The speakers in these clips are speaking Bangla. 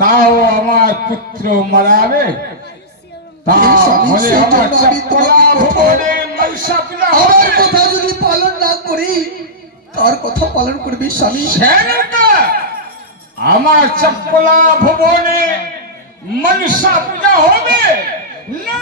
তাও আমার পুত্র মারাবে, তাহলে আমার চপলা ভুবনে মনসা পূজা হবে। আমার কথা যদি পালন না করি কার কথা পালন করবি স্বামী? সেনাটা আমার চপলা ভুবনে মনসা পূজা হবে না।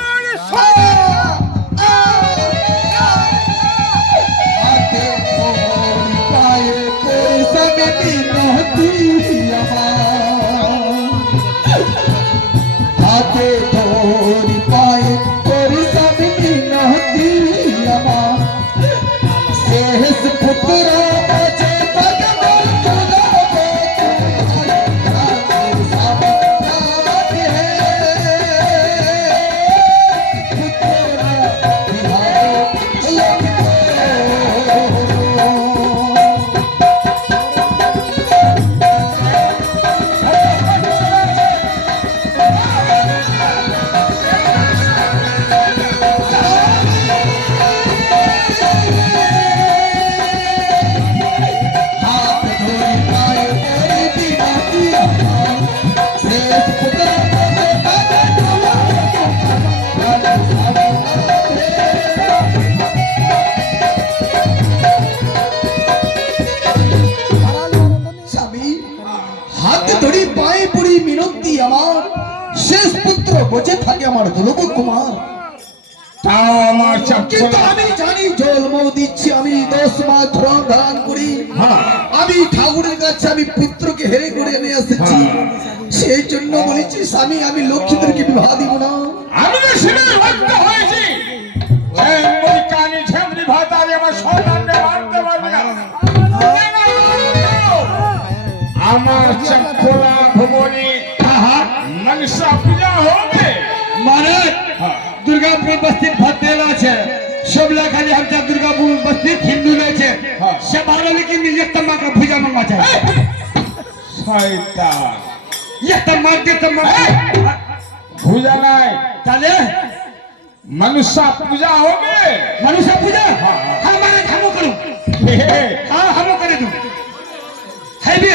हाथे तोरी पाए तोरी सब नहती अमां शेष पुत्र बचे भगवान तुझा शेष पुत्र बचे থাকে আমার দুলভ কুমার। তাও আমার চপলা আমি জানি জন্ম দিচ্ছি আমি 10 মাস ধর্ম ধারণ করি, আমি ঠাকুরের কাছে আমি পুত্রকে হেরে করে এনে এসেছি, সেই জন্য বলেছি স্বামী আমি লক্ষ্মীদেরকে বিবাহ দিব না। আমি তো শুনে লজ্জ হয়েছি, এই কানি ঝেমরি ভাতারে আমার সন্তানকে মারতে পারবে না। আমার চপলা ভুবনে মনসা পূজা হবে মানে দুর্গাপুর বস্তির ভদ্রেল আছে সব লেখালি हमचा दुर्गापुर बस्ती हिंदू রয়েছে সে ভালো কি নিজে তোমাকে পূজা মাঙ্গা চায় শয়তান ये तमाक दे तमाक পূজা নাই তাহলে মনসা পূজা হবে। मनुष्य पूजा हमारे हमो करो हां हमो करे दो है भी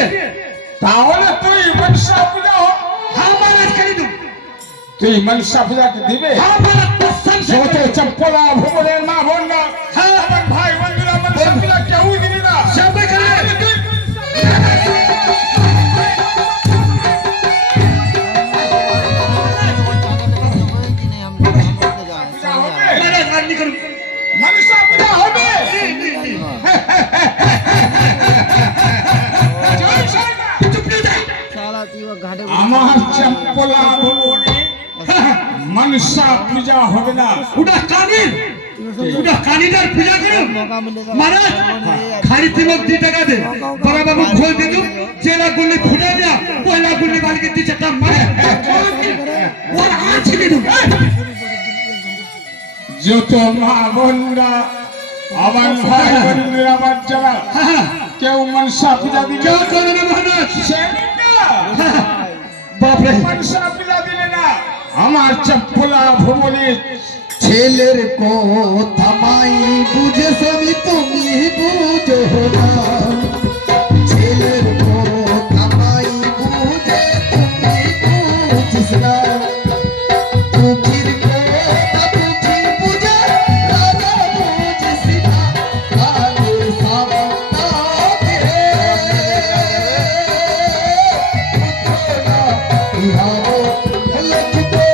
তাহলে তুই মনসা পূজা हमारा करे दो তুই মনসা পূজাকে দিবে। हमारा कसम से যত চপলা ভুবনের মা বোনরা আমার ভাই বন্ধুরা মনসা পূজা কেউ দিবে না। सब करे मेरे घर निकल মনসা পূজা হবে। चुप नहीं जा আমার চপলা ভুবনে মনসা পূজা হবে না। उड़ा कानीदार पूजा करो महाराज खाली तिलक 2 টাকা दे बड़ा बाबू खोल दे दो जेला गुल्ली फुटा दिया पहला गुल्ली वाले के 2 चट्टा मारे और आज ही दो যত মা বোনরা আমার ভাই বন্ধুরা আমার যারা কেউ মনসা পূজা দিবে क्या करो ना महाराज बाप रे মনসা পূজা দিবে না। আমার চপলা ভুবনে ছেলের কথা মাই বুঝে স্বামী তুমি বুঝো না, ছেলের কথা মাই বুঝে তুমি বুঝিস না, দুঃখীর কথা দুঃখী বুঝে রাজা বুঝিস না, রাজের সামনাকে পুত্র না ইহাও লিখবে।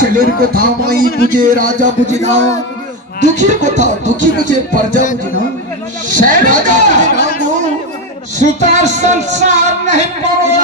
ছেলের কথা মাই বুঝে রাজা বুঝি না, দুঃখীর কথা দুঃখী বুঝে প্রজা বুঝি না, রাজা বুঝি না গো। सुतार संसार नहीं पड़ो